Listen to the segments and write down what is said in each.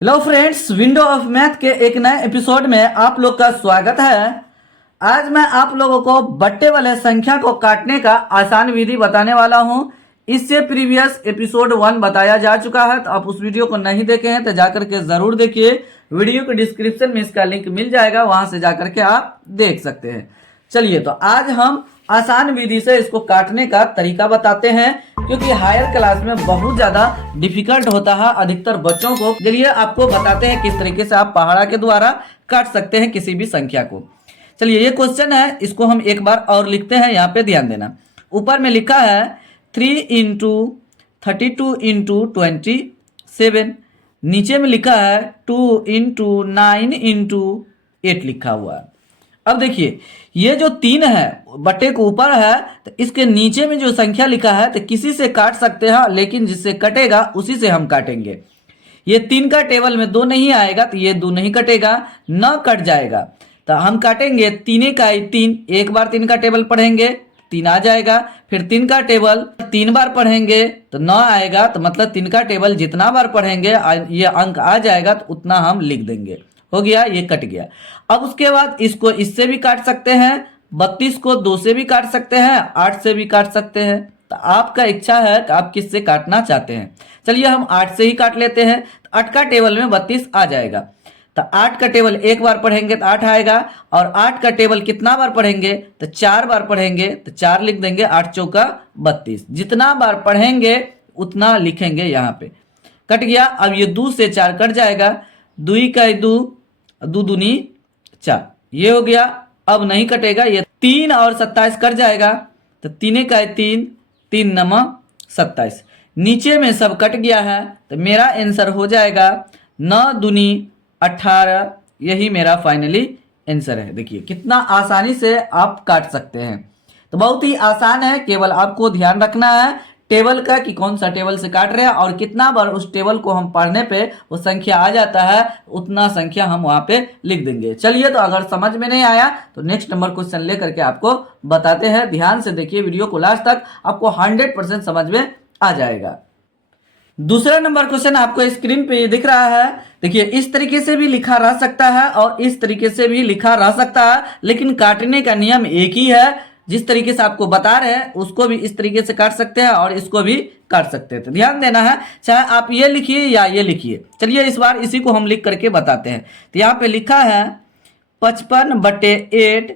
Hello friends, window of math के एक नए एपिसोड में आप लोग का स्वागत है। आज मैं आप लोगों को बट्टे वाले संख्या को काटने का आसान विधि बताने वाला हूं। इससे प्रीवियस एपिसोड 1 बताया जा चुका है, तो आप उस वीडियो को नहीं देखे हैं तो जाकर के जरूर देखिए। वीडियो के डिस्क्रिप्शन में इसका लिंक मिल जाएगा, वहां से जाकर के आप देख सकते हैं। चलिए, तो आज हम आसान विधि से इसको काटने का तरीका बताते हैं, क्योंकि हायर क्लास में बहुत ज्यादा डिफिकल्ट होता है अधिकतर बच्चों को। चलिए आपको बताते हैं किस तरीके से आप पहाड़ा के द्वारा काट सकते हैं किसी भी संख्या को। चलिए, ये क्वेश्चन है, इसको हम एक बार और लिखते हैं। यहाँ पे ध्यान देना, ऊपर में लिखा है 3 इंटू 32 इंटू 27। नीचे में लिखा है 2 इंटू 9 इंटू 8 लिखा हुआ है। अब देखिए, ये जो 3 है बटे के ऊपर है, तो इसके नीचे में जो संख्या लिखा है तो किसी से काट सकते हैं, लेकिन जिससे कटेगा उसी से हम काटेंगे। ये 3 का टेबल में 2 नहीं आएगा तो ये 2 नहीं कटेगा, न कट जाएगा। तो हम काटेंगे 3 का 3, एक बार 3 का टेबल पढ़ेंगे 3 आ जाएगा। फिर 3 का टेबल 3 बार पढ़ेंगे तो 9 आएगा, तो मतलब 3 का टेबल जितना बार पढ़ेंगे ये अंक आ जाएगा, तो उतना हम लिख देंगे। हो गया, ये कट गया। अब उसके बाद इसको इससे भी काट सकते हैं, 32 को 2 से भी काट सकते हैं, 8 से भी काट सकते हैं। तो आपका इच्छा है कि आप किससे काटना चाहते हैं। चलिए हम 8 से ही काट लेते हैं। तो 8 का टेबल में 32 आ जाएगा, तो 8 का टेबल एक बार पढ़ेंगे तो 8 आएगा, और 8 का टेबल कितना बार पढ़ेंगे तो 4 बार पढ़ेंगे, तो 4 लिख देंगे। 8 चौका 32, जितना बार पढ़ेंगे उतना लिखेंगे। यहाँ पे कट गया। अब ये 2 से 4 कट जाएगा, 2 का 2, 2 दूनी 4, ये हो गया। अब नहीं कटेगा, ये 3 और 27 कट जाएगा, तो 3 का 3, 3 नम 27। नीचे में सब कट गया है, तो मेरा आंसर हो जाएगा 9 दूनी 18। यही मेरा फाइनली आंसर है। देखिए कितना आसानी से आप काट सकते हैं। तो बहुत ही आसान है, केवल आपको ध्यान रखना है टेबल का कि कौन सा टेबल से काट रहे हैं, और कितना बार उस टेबल को हम पढ़ने पे वो संख्या आ जाता है, उतना संख्या हम वहां पे लिख देंगे। चलिए, तो अगर समझ में नहीं आया तो नेक्स्ट नंबर क्वेश्चन लेकर के आपको बताते हैं। ध्यान से देखिए वीडियो को लास्ट तक, आपको 100% समझ में आ जाएगा। दूसरा नंबर क्वेश्चन आपको स्क्रीन पे ये दिख रहा है। देखिए, इस तरीके से भी लिखा रह सकता है और इस तरीके से भी लिखा रह सकता है, लेकिन काटने का नियम एक ही है। जिस तरीके से आपको बता रहे हैं उसको भी इस तरीके से काट सकते हैं और इसको भी काट सकते हैं। तो ध्यान देना है, चाहे आप ये लिखिए या ये लिखिए। चलिए इस बार इसी को हम लिख करके बताते हैं। तो यहाँ पे लिखा है 55/8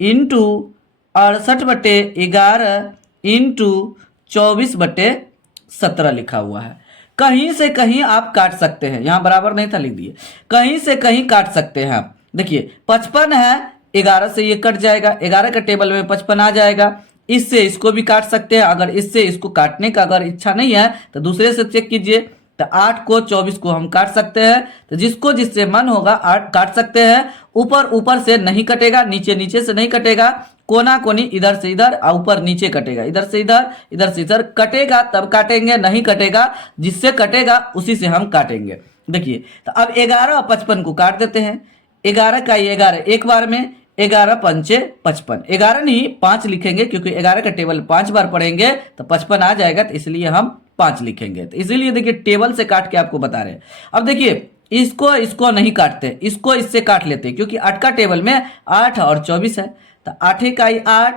इंटू 68/11 इंटू 24/17 लिखा हुआ है। कहीं से कहीं आप काट सकते हैं, यहाँ बराबर नहीं था लिख दिए, कहीं से कहीं काट सकते हैं आप। देखिए 55 है, 11 से ये कट जाएगा, 11 का टेबल में 55 आ जाएगा। इससे इसको भी काट सकते हैं। अगर इससे इसको काटने का अगर इच्छा नहीं है तो दूसरे से चेक कीजिए। तो 8 को 24 को हम काट सकते हैं। तो जिसको जिससे मन होगा 8 काट सकते हैं। ऊपर ऊपर से नहीं कटेगा, नीचे नीचे से नहीं कटेगा, कोना कोनी इधर से इधर और ऊपर नीचे कटेगा, इधर से इधर इधर से इधर कटेगा तब काटेंगे, नहीं कटेगा जिससे कटेगा उसी से हम काटेंगे। देखिए, तो अब 11 और 55 को काट देते हैं। 11 का 11 एक बार में, 11 पंचे 55, 11 नहीं 5 लिखेंगे, क्योंकि 11 का टेबल 5 बार पढ़ेंगे तो 55 आ जाएगा, तो इसलिए हम 5 लिखेंगे। तो इसीलिए देखिए टेबल से काट के आपको बता रहे हैं। अब देखिए इसको नहीं काटते, इसको इससे काट लेते हैं, क्योंकि 8 का टेबल में 8 और 24 है। तो 8 का 8,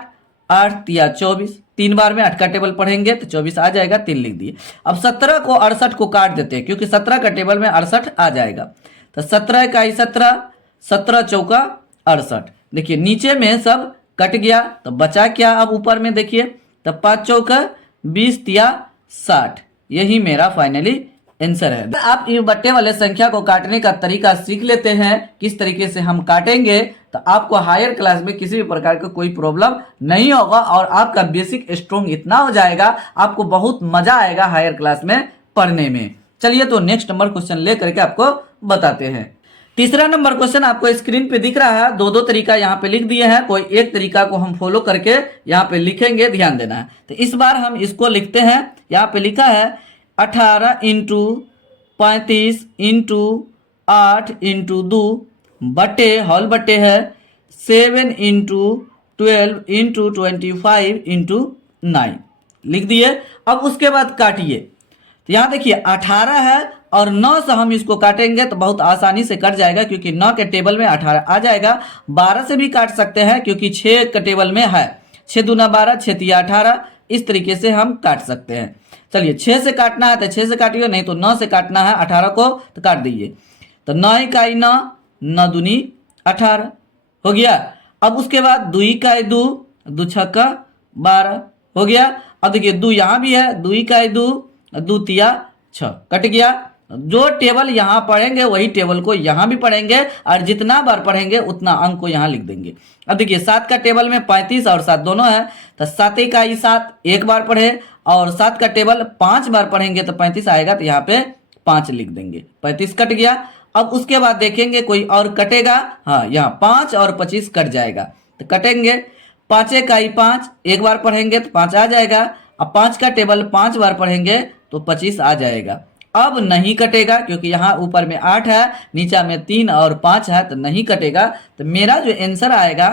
8 तिया 24, 3 बार में 8 का टेबल पढ़ेंगे तो 24 आ जाएगा, 3 लिख दिए। अब 17 को 68 को काट देते हैं, क्योंकि 17 का टेबल में 68 आ जाएगा। तो 17 का 17, 17 चौका 68। देखिए नीचे में सब कट गया, तो बचा क्या अब ऊपर में देखिए, तो 5 चौका 20 तिया 60। यही मेरा फाइनली आंसर है। आप ये बट्टे वाले संख्या को काटने का तरीका सीख लेते हैं, किस तरीके से हम काटेंगे, तो आपको हायर क्लास में किसी भी प्रकार का कोई प्रॉब्लम नहीं होगा, और आपका बेसिक स्ट्रॉन्ग इतना हो जाएगा, आपको बहुत मजा आएगा हायर क्लास में पढ़ने में। चलिए, तो नेक्स्ट नंबर क्वेश्चन लेकर के आपको बताते हैं। तीसरा नंबर क्वेश्चन आपको स्क्रीन पे दिख रहा है। दो तरीका यहाँ पे लिख दिए हैं, कोई एक तरीका को हम फॉलो करके यहाँ पे लिखेंगे, ध्यान देना है। तो इस बार हम इसको लिखते हैं। यहाँ पे लिखा है 18 इंटू 35 इंटू 8 इंटू 2 बटे हॉल बटे है 7 इंटू 12 इंटू 25 इंटू 9 लिख दिए। अब उसके बाद काटिए। तो यहाँ देखिए 18 है और 9 से हम इसको काटेंगे तो बहुत आसानी से कट जाएगा, क्योंकि 9 के टेबल में 18 आ जाएगा। 12 से भी काट सकते हैं क्योंकि 6 के टेबल में है, 6 दूना 12, 6 तिया 18, इस तरीके से हम काट सकते हैं। चलिए 6 से काटना है तो 6 से काटिए, नहीं तो 9 से काटना है 18 को तो काट दीजिए। तो 9 इकाई 9, 9 दूनी 18 हो गया। अब उसके बाद 2 इकाई 2, 2 छक्का 12 हो गया। अब देखिए 2 यहाँ भी है, 2 इकाई 2, 2 तिया 6, कट गया। जो टेबल यहाँ पढ़ेंगे वही टेबल को यहाँ भी पढ़ेंगे, और जितना बार पढ़ेंगे उतना अंक को यहाँ लिख देंगे। अब देखिए 7 का टेबल में 35 और 7 दोनों है, तो 7 इकाई 7 एक बार पढ़े, और 7 का टेबल 5 बार पढ़ेंगे तो 35 आएगा, तो यहाँ पे 5 लिख देंगे, 35 कट गया। अब उसके बाद देखेंगे कोई और कटेगा, हाँ यहाँ 5 और 25 कट जाएगा, तो कटेंगे। 5 इकाई 5 एक बार पढ़ेंगे तो 5 आ जाएगा, अब 5 का टेबल 5 बार पढ़ेंगे तो 25 आ जाएगा। अब नहीं कटेगा क्योंकि यहाँ ऊपर में 8 है, नीचा में 3 और 5 है, तो नहीं कटेगा। तो मेरा जो आंसर आएगा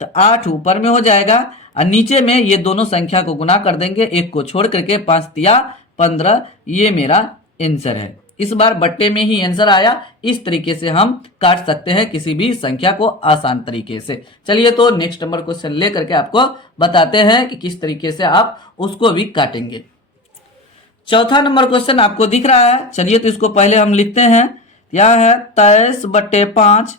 तो 8 ऊपर में हो जाएगा, और नीचे में ये दोनों संख्या को गुना कर देंगे, एक को छोड़ करके, 5 तिया 15, ये मेरा आंसर है। इस बार बट्टे में ही आंसर आया। इस तरीके से हम काट सकते हैं किसी भी संख्या को आसान तरीके से। चलिए तो नेक्स्ट नंबर क्वेश्चन लेकर के आपको बताते हैं कि किस तरीके से आप उसको भी काटेंगे। चौथा नंबर क्वेश्चन आपको दिख रहा है, चलिए तो इसको पहले हम लिखते हैं। यह है 23/5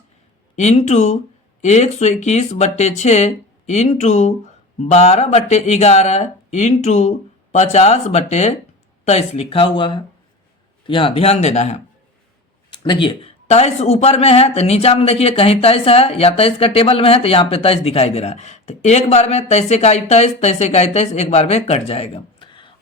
इंटू 121/6 इंटू 12/11 इंटू 50/23 लिखा हुआ है। यहाँ ध्यान देना है। देखिए 23 ऊपर में है तो नीचा में देखिए कहीं 23 है, या 23 का टेबल में है तो यहाँ पे 23 दिखाई दे रहा है, तो एक बार में 23 का 23, 23 का 23 एक बार में कट जाएगा।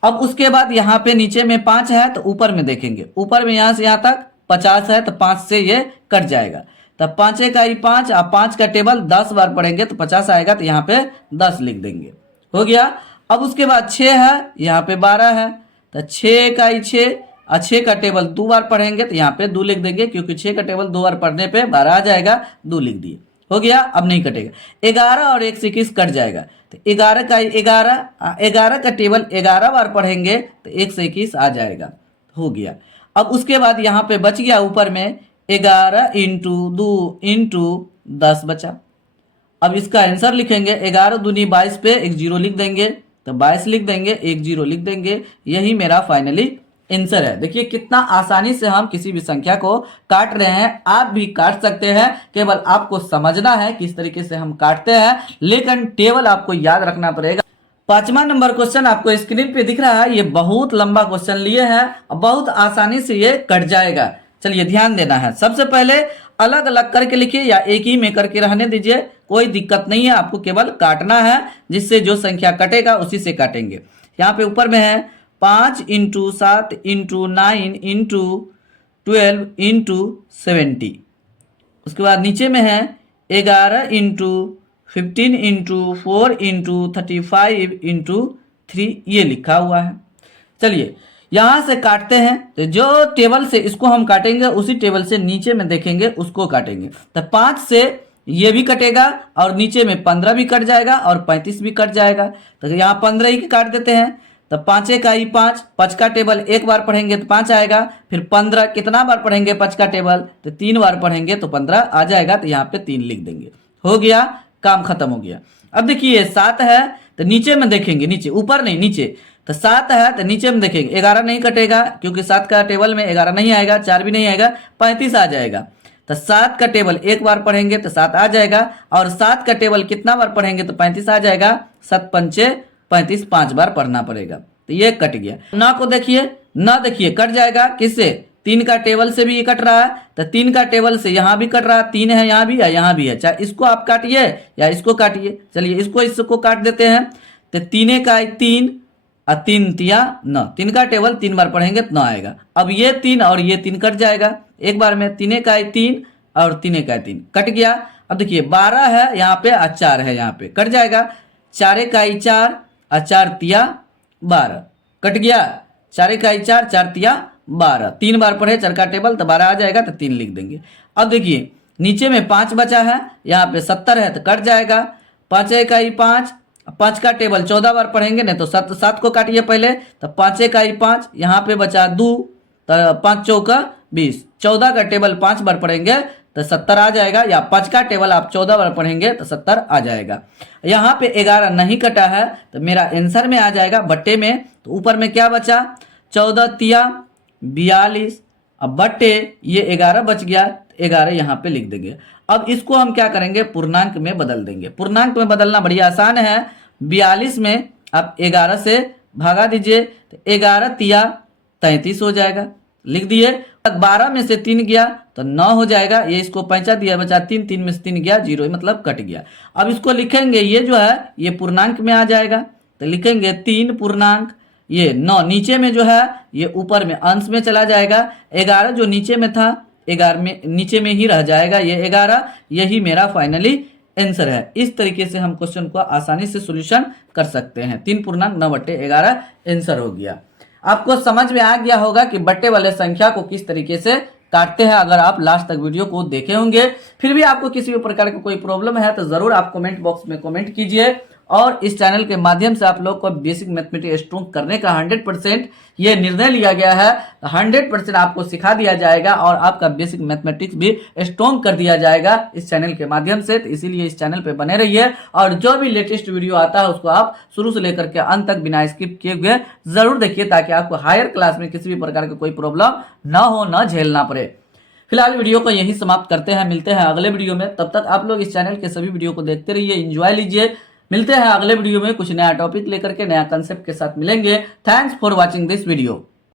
अब उसके बाद यहाँ पे नीचे में 5 है तो ऊपर में देखेंगे, ऊपर में यहाँ से यहाँ तक 50 है तो 5 से ये कट जाएगा। तब 5 इकाई 5, अब 5 का टेबल 10 बार पढ़ेंगे तो 50 आएगा, तो यहाँ पे 10 लिख देंगे, हो गया। अब उसके बाद 6 है, यहाँ पे 12 है, तो 6 इकाई 6, और 6 का टेबल 2 बार पढ़ेंगे तो यहाँ पे 2 लिख देंगे, क्योंकि 6 का टेबल 2 बार पढ़ने पे 12 आ जाएगा, 2 लिख दिए, हो गया। अब नहीं कटेगा। 11 और 1 से 21 कट जाएगा, तो 11 का 11 का टेबल 11 बार पढ़ेंगे तो 1 से 21 आ जाएगा, हो गया। अब उसके बाद यहाँ पे बच गया ऊपर में 11 इंटू 2 इंटू 10 बचा। अब इसका आंसर लिखेंगे, 11 दूनी 22 पे एक 0 लिख देंगे, तो 22 लिख देंगे, एक 0 लिख देंगे, यही मेरा फाइनली आंसर है। देखिए कितना आसानी से हम किसी भी संख्या को काट रहे हैं, आप भी काट सकते हैं, केवल आपको समझना है किस तरीके से हम काटते हैं, लेकिन टेबल आपको याद रखना पड़ेगा। 5वां नंबर क्वेश्चन आपको स्क्रीन पे दिख रहा है, ये बहुत लंबा क्वेश्चन लिए हैं और बहुत आसानी से ये कट जाएगा। चलिए ध्यान देना है। सबसे पहले अलग अलग करके लिखिए या एक ही में करके रहने दीजिए, कोई दिक्कत नहीं है, आपको केवल काटना है, जिससे जो संख्या कटेगा उसी से काटेंगे। यहाँ पे ऊपर में है 5 इंटू 7 इंटू 9 इंटू 12 इंटू 70। उसके बाद नीचे में है 11 इंटू 15 इंटू 4 इंटू 35 इंटू 3, ये लिखा हुआ है। चलिए यहाँ से काटते हैं, तो जो टेबल से इसको हम काटेंगे उसी टेबल से नीचे में देखेंगे उसको काटेंगे। तो 5 से ये भी कटेगा और नीचे में 15 भी कट जाएगा और 35 भी कट जाएगा, तो यहाँ 15 ही काट देते हैं। तो 5 इकाई 5, 5 का टेबल एक बार पढ़ेंगे तो 5 आएगा, फिर 15 कितना बार पढ़ेंगे 5 का टेबल, तो 3 बार पढ़ेंगे तो 15 आ जाएगा, तो यहाँ पे 3 लिख देंगे, हो गया, काम खत्म हो गया। अब देखिए 7 है तो नीचे में देखेंगे, नीचे, ऊपर नहीं नीचे, तो 7 है तो नीचे में देखेंगे 11 नहीं कटेगा क्योंकि 7 का टेबल में 11 नहीं आएगा, 4 भी नहीं आएगा, 35 आ जाएगा। तो 7 का टेबल एक बार पढ़ेंगे तो 7 आ जाएगा, और 7 का टेबल कितना बार पढ़ेंगे तो 35 आ जाएगा, 7 पंचे 35 5 बार पढ़ना पड़ेगा, तो ये कट गया। ना को देखिए, ना देखिए कट जाएगा, किससे, 3 का टेबल से भी ये कट रहा है, तो 3 का टेबल से यहाँ भी कट रहा है, 3 है यहाँ भी या यहाँ भी है, चाहे इसको आप काटिए या इसको काटिए। चलिए इसको काट देते हैं, तो 3 का 3 और 3 तिया 9, 3 का टेबल 3 बार पढ़ेंगे तो 9 आएगा। अब ये 3 और ये 3 कट जाएगा एक बार में, 3 का 3 और 3 का 3 कट गया। अब देखिए 12 है यहाँ पे और 4 है यहाँ पे, कट जाएगा, 4 का 4 और 4 तिया 12 कट गया, 4 का 4, 4 तिया 12, 3 बार पढ़े 4 का टेबल तो 12 आ जाएगा, तो 3 लिख देंगे। अब देखिए नीचे में 5 बचा है, यहाँ पे 70 है तो कट जाएगा, 5 का 5, 5 का टेबल 14 बार पढ़ेंगे, नहीं तो 7 को काटिए पहले, तो 5 का 5, यहाँ पे बचा 2, तो 5 चौका 20, 14 का टेबल 5 बार पढ़ेंगे तो 70 आ जाएगा, या 5 का टेबल आप 14 बार पढ़ेंगे तो 70 आ जाएगा। यहाँ पे 11 नहीं कटा है तो मेरा आंसर में आ जाएगा बट्टे में। तो ऊपर में क्या बचा, 14 तिया 42, अब बट्टे ये 11 बच गया, 11 यहाँ पे लिख देंगे। अब इसको हम क्या करेंगे, पूर्णांक में बदल देंगे। पूर्णांक में बदलना बड़ी आसान है। 42 में आप 11 से भागा दीजिए तो 11 तिया 33 हो जाएगा, लिख दिए। 12 में से 3 गया तो 9 हो जाएगा, ये इसको 5 दिया बचा 3, 3 में से 3 गया 0, मतलब कट गया। अब इसको लिखेंगे, ये जो है ये पूर्णांक में आ जाएगा तो लिखेंगे 3 पूर्णांक ये 9, नीचे में जो है ये ऊपर में अंश में चला जाएगा। 11 जो नीचे में था 11 में नीचे में ही रह जाएगा, ये 11, यही मेरा फाइनली आंसर है। इस तरीके से हम क्वेश्चन को आसानी से सॉल्यूशन कर सकते हैं। 3 पूर्णांक 9/11 आंसर हो गया। आपको समझ में आ गया होगा कि बट्टे वाले संख्या को किस तरीके से काटते हैं। अगर आप लास्ट तक वीडियो को देखे होंगे, फिर भी आपको किसी भी प्रकार का कोई प्रॉब्लम है तो जरूर आप कमेंट बॉक्स में कमेंट कीजिए। और इस चैनल के माध्यम से आप लोग को बेसिक मैथमेटिक्स स्ट्रॉन्ग करने का 100% ये निर्णय लिया गया है। 100% आपको सिखा दिया जाएगा और आपका बेसिक मैथमेटिक्स भी स्ट्रॉन्ग कर दिया जाएगा इस चैनल के माध्यम से। तो इसीलिए इस चैनल पे बने रहिए और जो भी लेटेस्ट वीडियो आता है उसको आप शुरू से लेकर के अंत तक बिना स्किप किए हुए जरूर देखिए, ताकि आपको हायर क्लास में किसी भी प्रकार का कोई प्रॉब्लम ना हो, ना झेलना पड़े। फिलहाल वीडियो को यही समाप्त करते हैं, मिलते हैं अगले वीडियो में। तब तक आप लोग इस चैनल के सभी वीडियो को देखते रहिए, एंजॉय लीजिए। मिलते हैं अगले वीडियो में कुछ नया टॉपिक लेकर के, नया कंसेप्ट के साथ मिलेंगे। Thanks for watching this video.